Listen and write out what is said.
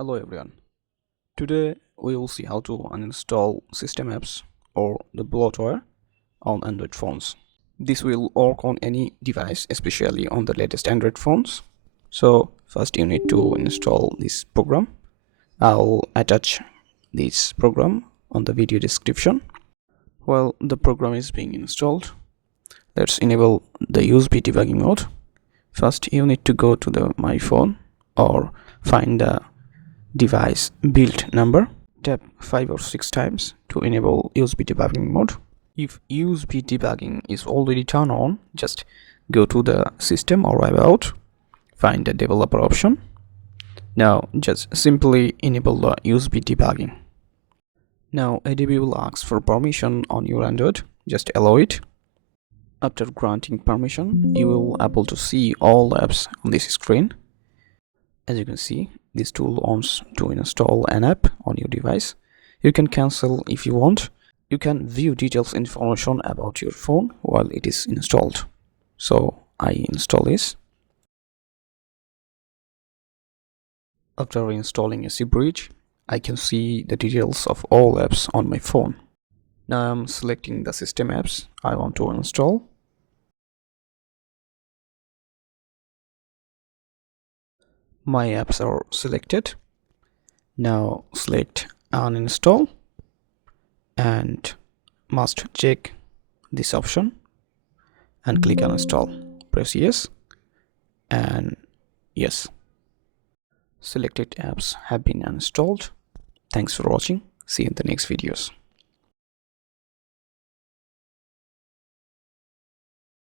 Hello everyone. Today we will see how to uninstall system apps or the bloatware on Android phones. This will work on any device, especially on the latest Android phones. So first you need to install this program. I'll attach this program on the video description. While the program is being installed, let's enable the USB debugging mode. First you need to go to the My Phone or find the device build number. Tap 5 or 6 times to enable USB debugging mode. If USB debugging is already turned on, just go to the system or about, find the developer option. Now just simply enable the USB debugging. Now ADB will ask for permission on your Android, just allow it. After granting permission, you will be able to see all apps on this screen. As you can see, this tool wants to install an app on your device. You can cancel if you want. You can view details information about your phone while it is installed. So I install this. After installing SE-Bridge, I can see the details of all apps on my phone. Now I'm selecting the system apps I want to install. My apps are selected. Now select uninstall and must check this option and click uninstall. Press yes and yes. Selected apps have been installed. Thanks for watching. See you in the next videos.